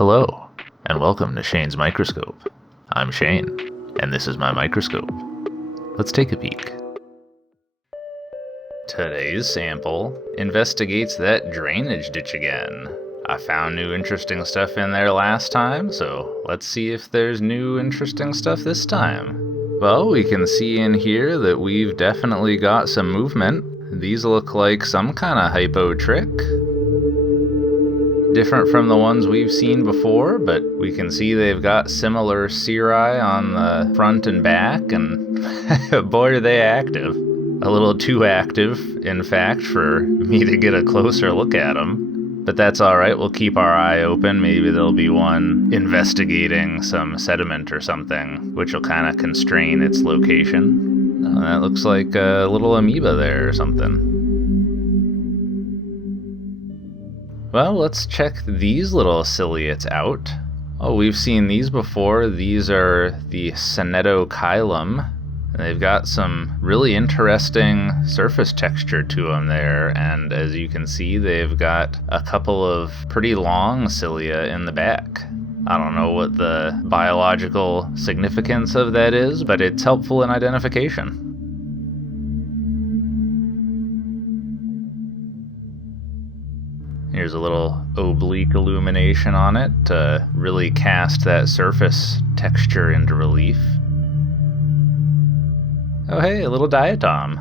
Hello, and welcome to Shane's Microscope. I'm Shane, and this is my microscope. Let's take a peek. Today's sample investigates that drainage ditch again. I found new interesting stuff in there last time, so let's see if there's new interesting stuff this time. Well, we can see in here that we've definitely got some movement. These look like some kind of hypo trick. Different from the ones we've seen before, but we can see they've got similar cirri on the front and back, and boy are they active. A little too active, in fact, for me to get a closer look at them. But that's alright, we'll keep our eye open. Maybe there'll be one investigating some sediment or something, which will kind of constrain its location. Oh, that looks like a little amoeba there or something. Well, let's check these little ciliates out. Oh, we've seen these before. These are the sonetocylum. They've got some really interesting surface texture to them there, and as you can see, they've got a couple of pretty long cilia in the back. I don't know what the biological significance of that is, but it's helpful in identification. Here's a little oblique illumination on it to really cast that surface texture into relief. Oh hey, a little diatom.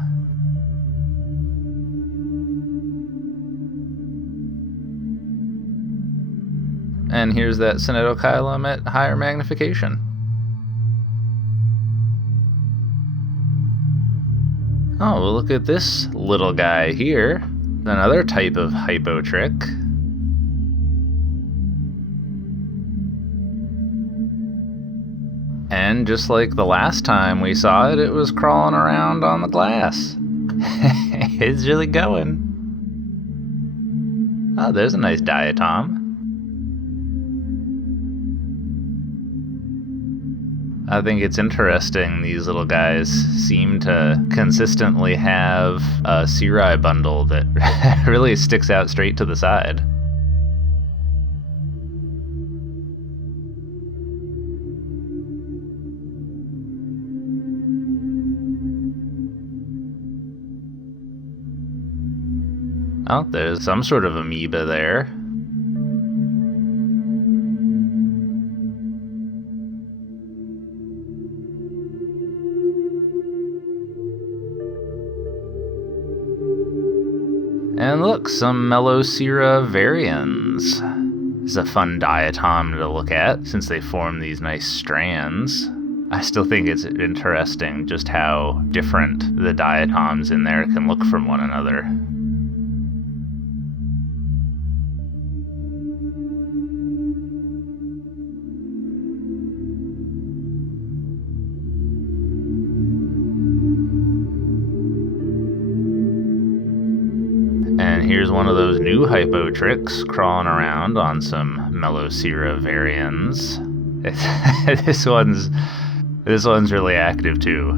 And here's that sonetocylum at higher magnification. Oh, well, look at this little guy here. Another type of hypo trick. And just like the last time we saw it, it was crawling around on the glass. It's really going. Oh, there's a nice diatom. I think it's interesting, these little guys seem to consistently have a cirri bundle that really sticks out straight to the side. Oh, there's some sort of amoeba there. And look, some Melocera varians. This is a fun diatom to look at since they form these nice strands. I still think it's interesting just how different the diatoms in there can look from one another. And here's one of those new hypo tricks crawling around on some Melocera varians. This one's really active too.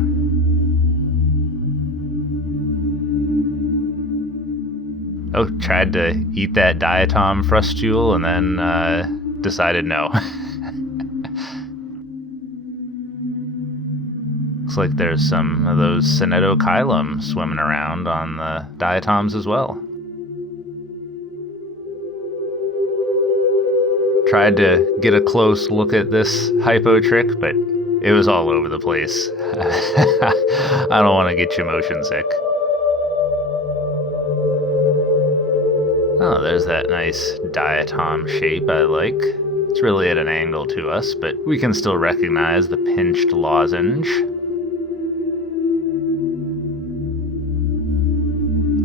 Oh, tried to eat that diatom frustule and then decided no. Looks like there's some of those sonetocylum swimming around on the diatoms as well. Tried to get a close look at this hypo trick, but it was all over the place. I don't want to get you motion sick. Oh, there's that nice diatom shape I like. It's really at an angle to us, but we can still recognize the pinched lozenge.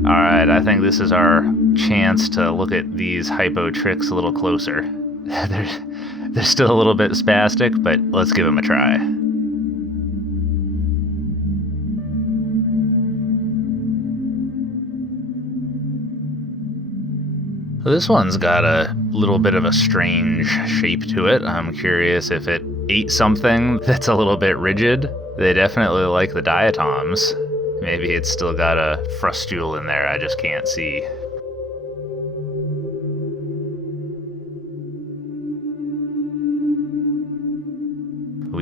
Alright, I think this is our chance to look at these hypo tricks a little closer. They're still a little bit spastic, but let's give them a try. This one's got a little bit of a strange shape to it. I'm curious if it ate something that's a little bit rigid. They definitely like the diatoms. Maybe it's still got a frustule in there I just can't see.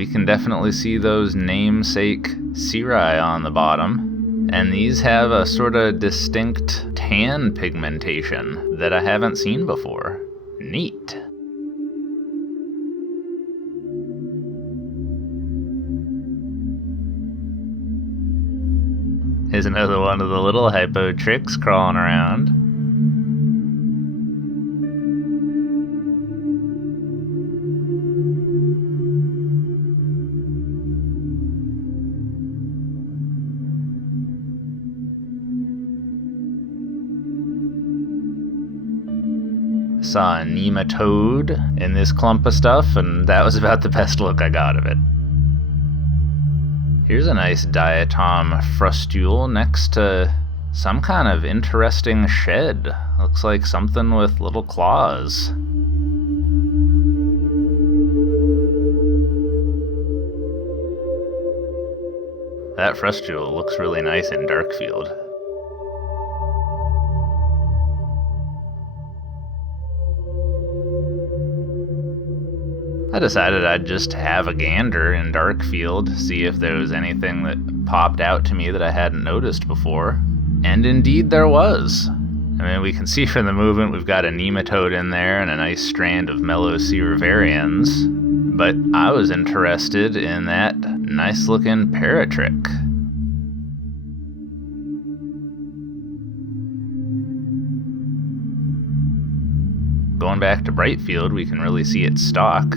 we can definitely see those namesake cirri on the bottom. And these have a sort of distinct tan pigmentation that I haven't seen before. Neat. Here's another one of the little hypotrix crawling around. Saw a nematode in this clump of stuff, and that was about the best look I got of it. Here's a nice diatom frustule next to some kind of interesting shed. Looks like something with little claws. That frustule looks really nice in dark field. I decided I'd just have a gander in dark field, see if there was anything that popped out to me that I hadn't noticed before. And indeed there was. I mean, we can see from the movement we've got a nematode in there and a nice strand of Melocirivarians. But I was interested in that nice looking paratrick. Going back to bright field, we can really see its stalk.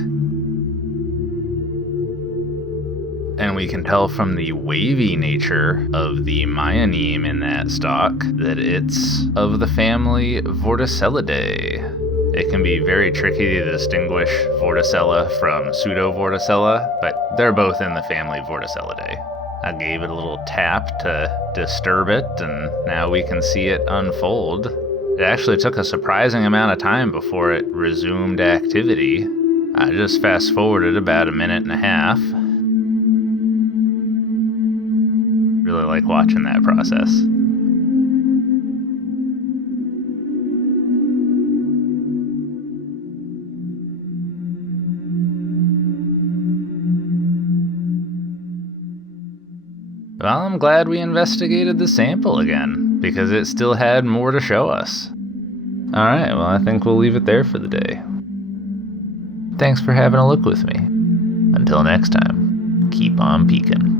And we can tell from the wavy nature of the myeneme in that stalk that it's of the family Vorticelidae. It can be very tricky to distinguish Vorticella from Pseudovorticella, but they're both in the family Vorticelidae. I gave it a little tap to disturb it, and now we can see it unfold. It actually took a surprising amount of time before it resumed activity. I just fast forwarded about a minute and a half. Really like watching that process. Well, I'm glad we investigated the sample again, because it still had more to show us. Alright, well I think we'll leave it there for the day. Thanks for having a look with me. Until next time, keep on peeking.